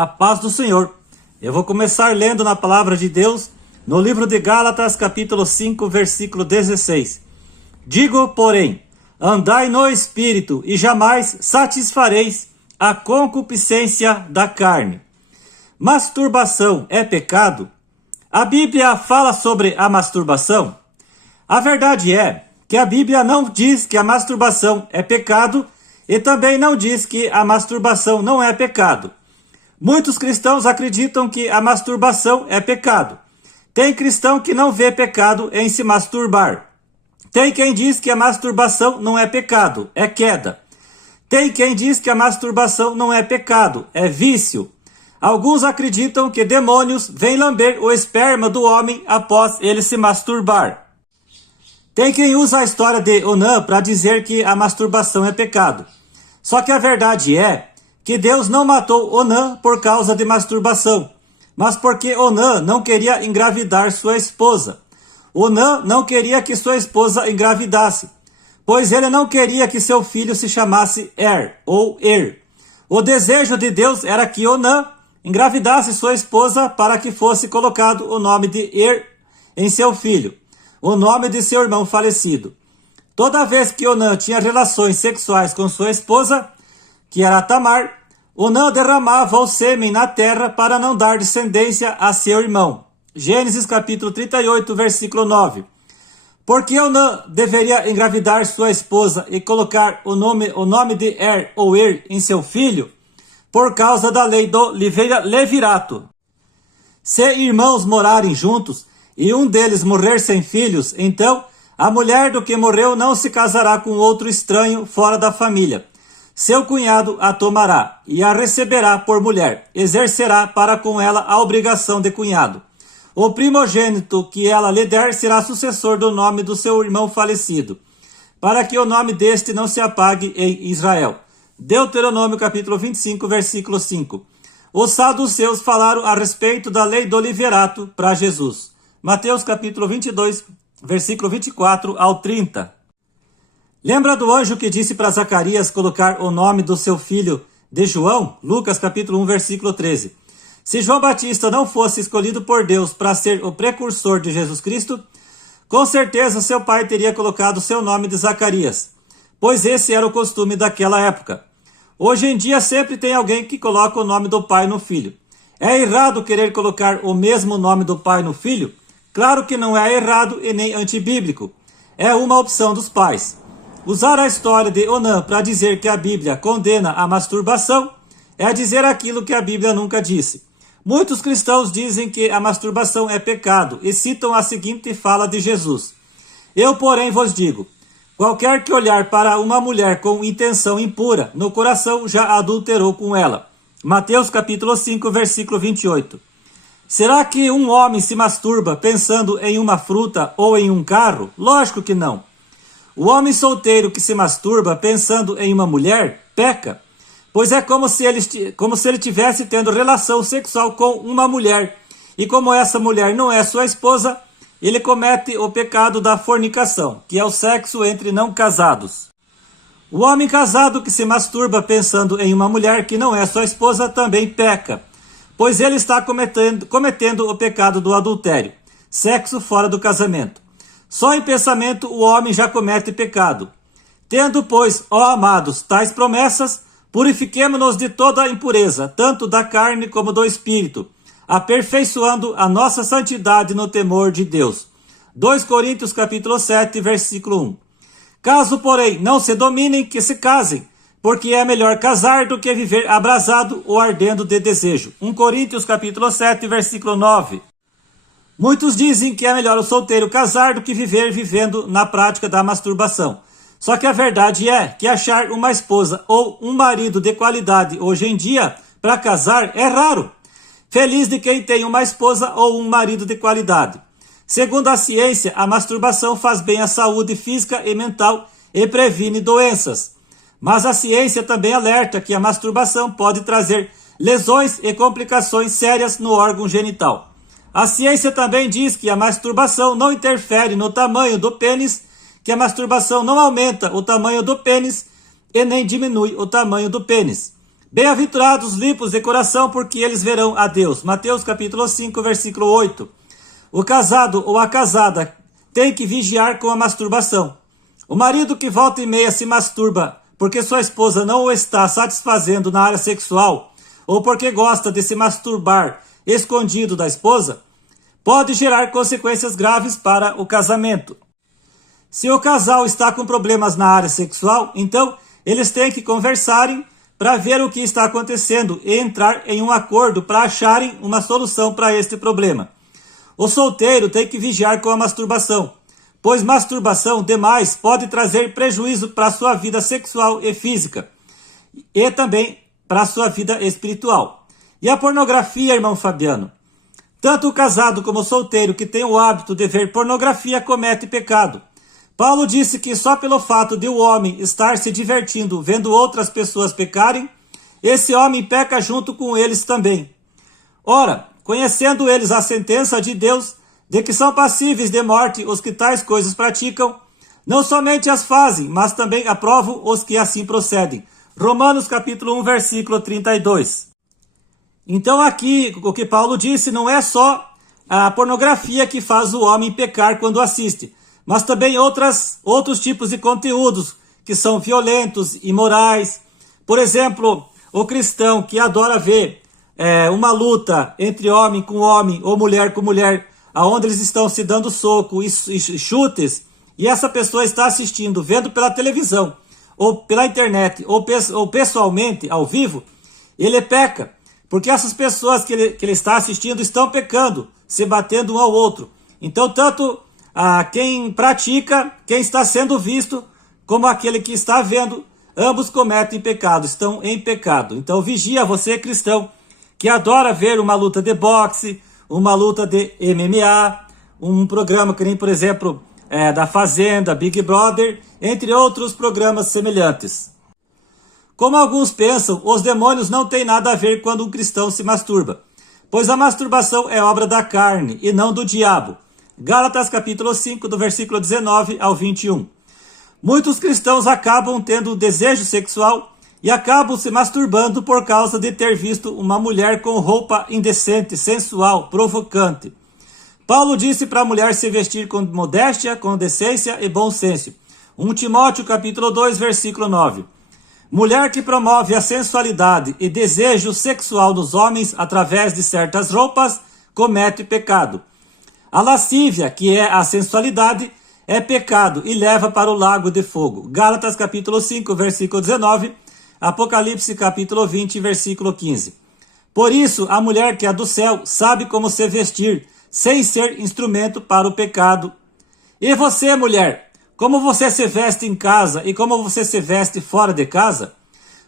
A paz do Senhor. Eu vou começar lendo na palavra de Deus, no livro de Gálatas, capítulo 5, versículo 16. Digo, porém, andai no Espírito e jamais satisfareis a concupiscência da carne. Masturbação é pecado? A Bíblia fala sobre a masturbação? A verdade é que a Bíblia não diz que a masturbação é pecado e também não diz que a masturbação não é pecado. Muitos cristãos acreditam que a masturbação é pecado. Tem cristão que não vê pecado em se masturbar. Tem quem diz que a masturbação não é pecado, é queda. Tem quem diz que a masturbação não é pecado, é vício. Alguns acreditam que demônios vêm lamber o esperma do homem após ele se masturbar. Tem quem usa a história de Onã para dizer que a masturbação é pecado. Só que a verdade é que Deus não matou Onã por causa de masturbação, mas porque Onã não queria engravidar sua esposa. Onã não queria que sua esposa engravidasse, pois ele não queria que seu filho se chamasse ou Er. O desejo de Deus era que Onã engravidasse sua esposa para que fosse colocado o nome de Er em seu filho, o nome de seu irmão falecido. Toda vez que Onã tinha relações sexuais com sua esposa, que era Tamar, Onã derramava o sêmen na terra para não dar descendência a seu irmão. Gênesis capítulo 38, versículo 9. Por que Onã deveria engravidar sua esposa e colocar o nome de ou Er em seu filho? Por causa da lei do levirato. Se irmãos morarem juntos e um deles morrer sem filhos, então a mulher do que morreu não se casará com outro estranho fora da família. Seu cunhado a tomará e a receberá por mulher, exercerá para com ela a obrigação de cunhado. O primogênito que ela lhe der será sucessor do nome do seu irmão falecido, para que o nome deste não se apague em Israel. Deuteronômio capítulo 25, versículo 5. Os saduceus falaram a respeito da lei do levirato para Jesus. Mateus capítulo 22, versículo 24 ao 30. Lembra do anjo que disse para Zacarias colocar o nome do seu filho de João? Lucas capítulo 1, versículo 13. Se João Batista não fosse escolhido por Deus para ser o precursor de Jesus Cristo, com certeza seu pai teria colocado seu nome de Zacarias, pois esse era o costume daquela época. Hoje em dia sempre tem alguém que coloca o nome do pai no filho. É errado querer colocar o mesmo nome do pai no filho? Claro que não é errado e nem antibíblico. É uma opção dos pais. Usar a história de Onã para dizer que a Bíblia condena a masturbação é dizer aquilo que a Bíblia nunca disse. Muitos cristãos dizem que a masturbação é pecado e citam a seguinte fala de Jesus. Eu, porém, vos digo, qualquer que olhar para uma mulher com intenção impura, no coração já adulterou com ela. Mateus capítulo 5, versículo 28. Será que um homem se masturba pensando em uma fruta ou em um carro? Lógico que não. O homem solteiro que se masturba pensando em uma mulher, peca, pois é como se ele tivesse tendo relação sexual com uma mulher, e como essa mulher não é sua esposa, ele comete o pecado da fornicação, que é o sexo entre não casados. O homem casado que se masturba pensando em uma mulher que não é sua esposa também peca, pois ele está cometendo o pecado do adultério, sexo fora do casamento. Só em pensamento o homem já comete pecado. Tendo, pois, ó amados, tais promessas, purifiquemo-nos de toda a impureza, tanto da carne como do espírito, aperfeiçoando a nossa santidade no temor de Deus. 2 Coríntios capítulo 7, versículo 1. Caso, porém, não se dominem, que se casem, porque é melhor casar do que viver abrasado ou ardendo de desejo. 1 Coríntios capítulo 7, versículo 9. Muitos dizem que é melhor o solteiro casar do que viver vivendo na prática da masturbação. Só que a verdade é que achar uma esposa ou um marido de qualidade hoje em dia para casar é raro. Feliz de quem tem uma esposa ou um marido de qualidade. Segundo a ciência, a masturbação faz bem à saúde física e mental e previne doenças. Mas a ciência também alerta que a masturbação pode trazer lesões e complicações sérias no órgão genital. A ciência também diz que a masturbação não interfere no tamanho do pênis, que a masturbação não aumenta o tamanho do pênis e nem diminui o tamanho do pênis. Bem-aventurados os limpos de coração, porque eles verão a Deus. Mateus capítulo 5, versículo 8. O casado ou a casada tem que vigiar com a masturbação. O marido que volta e meia se masturba porque sua esposa não o está satisfazendo na área sexual, ou porque gosta de se masturbar escondido da esposa, pode gerar consequências graves para o casamento. Se o casal está com problemas na área sexual, então eles têm que conversarem para ver o que está acontecendo e entrar em um acordo para acharem uma solução para este problema. O solteiro tem que vigiar com a masturbação, pois masturbação demais pode trazer prejuízo para a sua vida sexual e física, e também para a sua vida espiritual. E a pornografia, irmão Fabiano? Tanto o casado como o solteiro que tem o hábito de ver pornografia comete pecado. Paulo disse que só pelo fato de o homem estar se divertindo vendo outras pessoas pecarem, esse homem peca junto com eles também. Ora, conhecendo eles a sentença de Deus, de que são passíveis de morte os que tais coisas praticam, não somente as fazem, mas também aprovam os que assim procedem. Romanos capítulo 1, versículo 32. Então aqui, o que Paulo disse, não é só a pornografia que faz o homem pecar quando assiste, mas também outros tipos de conteúdos que são violentos, imorais. Por exemplo, o cristão que adora ver uma luta entre homem com homem ou mulher com mulher, aonde eles estão se dando soco e chutes, e essa pessoa está assistindo, vendo pela televisão, ou pela internet, ou pessoalmente, ao vivo, ele peca, porque essas pessoas que ele está assistindo estão pecando, se batendo um ao outro. Então, tanto quem pratica, quem está sendo visto, como aquele que está vendo, ambos cometem pecado, estão em pecado. Então, vigia você, cristão, que adora ver uma luta de boxe, uma luta de MMA, um programa que nem, por exemplo, da Fazenda, Big Brother, entre outros programas semelhantes. Como alguns pensam, os demônios não têm nada a ver quando um cristão se masturba, pois a masturbação é obra da carne e não do diabo. Gálatas capítulo 5, do versículo 19 ao 21. Muitos cristãos acabam tendo desejo sexual e acabam se masturbando por causa de ter visto uma mulher com roupa indecente, sensual, provocante. Paulo disse para a mulher se vestir com modéstia, com decência e bom senso. 1 Timóteo capítulo 2, versículo 9. Mulher que promove a sensualidade e desejo sexual dos homens através de certas roupas, comete pecado. A lascívia, que é a sensualidade, é pecado e leva para o lago de fogo. Gálatas capítulo 5, versículo 19, Apocalipse capítulo 20, versículo 15. Por isso, a mulher que é do céu sabe como se vestir, sem ser instrumento para o pecado. E você, mulher, como você se veste em casa e como você se veste fora de casa?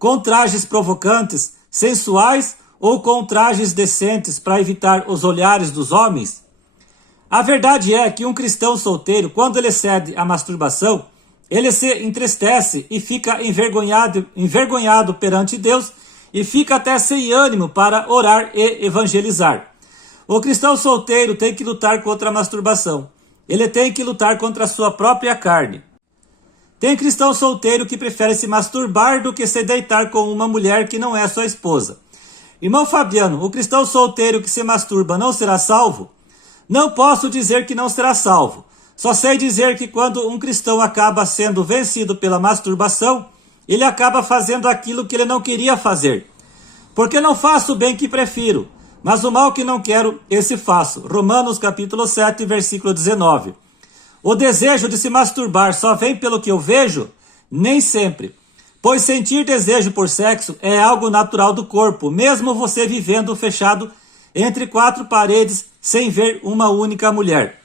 Com trajes provocantes, sensuais ou com trajes decentes para evitar os olhares dos homens? A verdade é que um cristão solteiro, quando ele cede à masturbação, ele se entristece e fica envergonhado perante Deus e fica até sem ânimo para orar e evangelizar. O cristão solteiro tem que lutar contra a masturbação. Ele tem que lutar contra a sua própria carne. Tem cristão solteiro que prefere se masturbar do que se deitar com uma mulher que não é sua esposa. Irmão Fabiano, o cristão solteiro que se masturba não será salvo? Não posso dizer que não será salvo. Só sei dizer que quando um cristão acaba sendo vencido pela masturbação, ele acaba fazendo aquilo que ele não queria fazer. Porque não faço o bem que prefiro, mas o mal que não quero, esse faço. Romanos capítulo 7, versículo 19. O desejo de se masturbar só vem pelo que eu vejo? Nem sempre. Pois sentir desejo por sexo é algo natural do corpo, mesmo você vivendo fechado entre quatro paredes sem ver uma única mulher.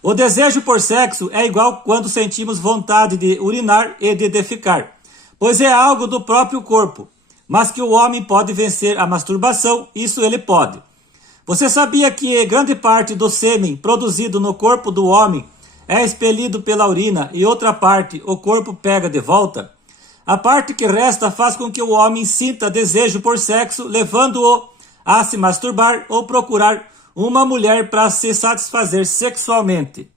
O desejo por sexo é igual quando sentimos vontade de urinar e de defecar, pois é algo do próprio corpo, mas que o homem pode vencer a masturbação, isso ele pode. Você sabia que grande parte do sêmen produzido no corpo do homem é expelido pela urina e outra parte o corpo pega de volta? A parte que resta faz com que o homem sinta desejo por sexo, levando-o a se masturbar ou procurar uma mulher para se satisfazer sexualmente.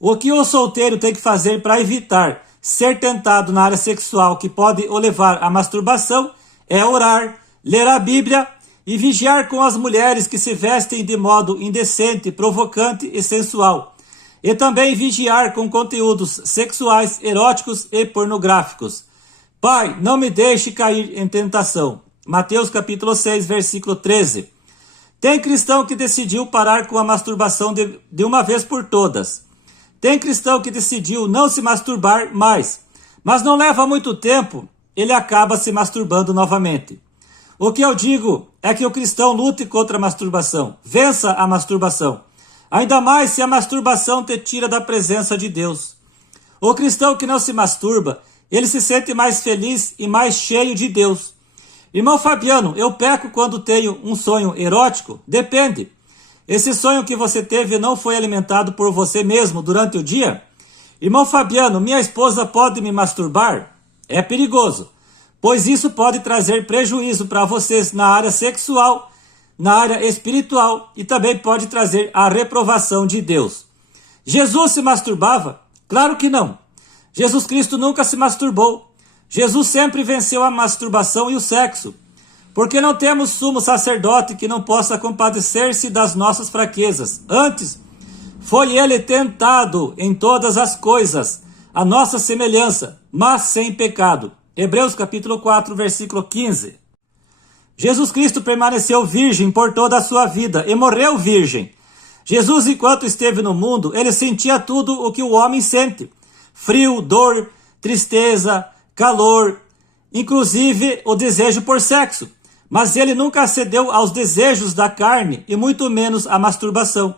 O que o solteiro tem que fazer para evitar ser tentado na área sexual que pode o levar à masturbação é orar, ler a Bíblia e vigiar com as mulheres que se vestem de modo indecente, provocante e sensual. E também vigiar com conteúdos sexuais, eróticos e pornográficos. Pai, não me deixe cair em tentação. Mateus capítulo 6, versículo 13. Tem cristão que decidiu parar com a masturbação de uma vez por todas. Tem cristão que decidiu não se masturbar mais. Mas não leva muito tempo, ele acaba se masturbando novamente. O que eu digo é que o cristão lute contra a masturbação, vença a masturbação. Ainda mais se a masturbação te tira da presença de Deus. O cristão que não se masturba, ele se sente mais feliz e mais cheio de Deus. Irmão Fabiano, eu peco quando tenho um sonho erótico? Depende. Esse sonho que você teve não foi alimentado por você mesmo durante o dia? Irmão Fabiano, minha esposa pode me masturbar? É perigoso, pois isso pode trazer prejuízo para vocês na área sexual, na área espiritual e também pode trazer a reprovação de Deus. Jesus se masturbava? Claro que não. Jesus Cristo nunca se masturbou. Jesus sempre venceu a masturbação e o sexo, porque não temos sumo sacerdote que não possa compadecer-se das nossas fraquezas. Antes, foi ele tentado em todas as coisas, a nossa semelhança, mas sem pecado. Hebreus capítulo 4, versículo 15. Jesus Cristo permaneceu virgem por toda a sua vida e morreu virgem. Jesus, enquanto esteve no mundo, ele sentia tudo o que o homem sente. Frio, dor, tristeza, calor, inclusive o desejo por sexo. Mas ele nunca cedeu aos desejos da carne e muito menos à masturbação.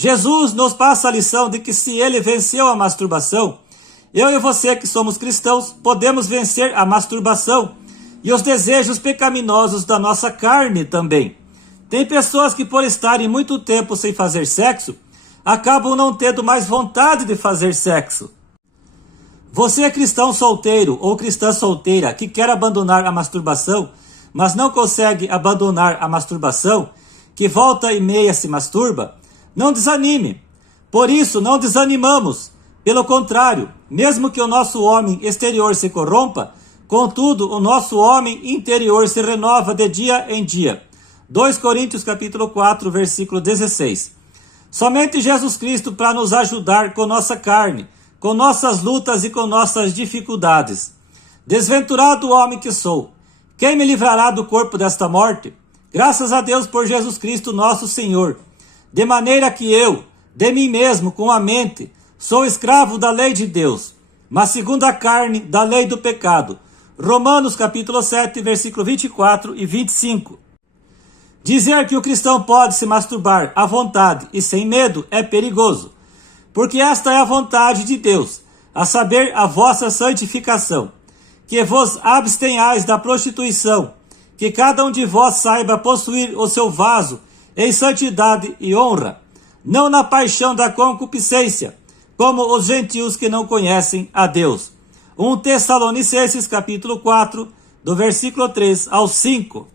Jesus nos passa a lição de que se ele venceu a masturbação, eu e você que somos cristãos podemos vencer a masturbação e os desejos pecaminosos da nossa carne também. Tem pessoas que por estarem muito tempo sem fazer sexo, acabam não tendo mais vontade de fazer sexo. Você é cristão solteiro ou cristã solteira que quer abandonar a masturbação, mas não consegue abandonar a masturbação, que volta e meia se masturba, não desanime. Por isso, não desanimamos. Pelo contrário, mesmo que o nosso homem exterior se corrompa, contudo, o nosso homem interior se renova de dia em dia. 2 Coríntios capítulo 4, versículo 16. Somente Jesus Cristo para nos ajudar com nossa carne, com nossas lutas e com nossas dificuldades. Desventurado homem que sou, quem me livrará do corpo desta morte? Graças a Deus por Jesus Cristo nosso Senhor. De maneira que eu, de mim mesmo, com a mente, sou escravo da lei de Deus, mas segundo a carne, da lei do pecado. Romanos capítulo 7, versículo 24 e 25. Dizer que o cristão pode se masturbar à vontade e sem medo é perigoso, porque esta é a vontade de Deus, a saber, a vossa santificação, que vos abstenhais da prostituição, que cada um de vós saiba possuir o seu vaso em santidade e honra, não na paixão da concupiscência, como os gentios que não conhecem a Deus. 1 Tessalonicenses capítulo 4, do versículo 3 ao 5.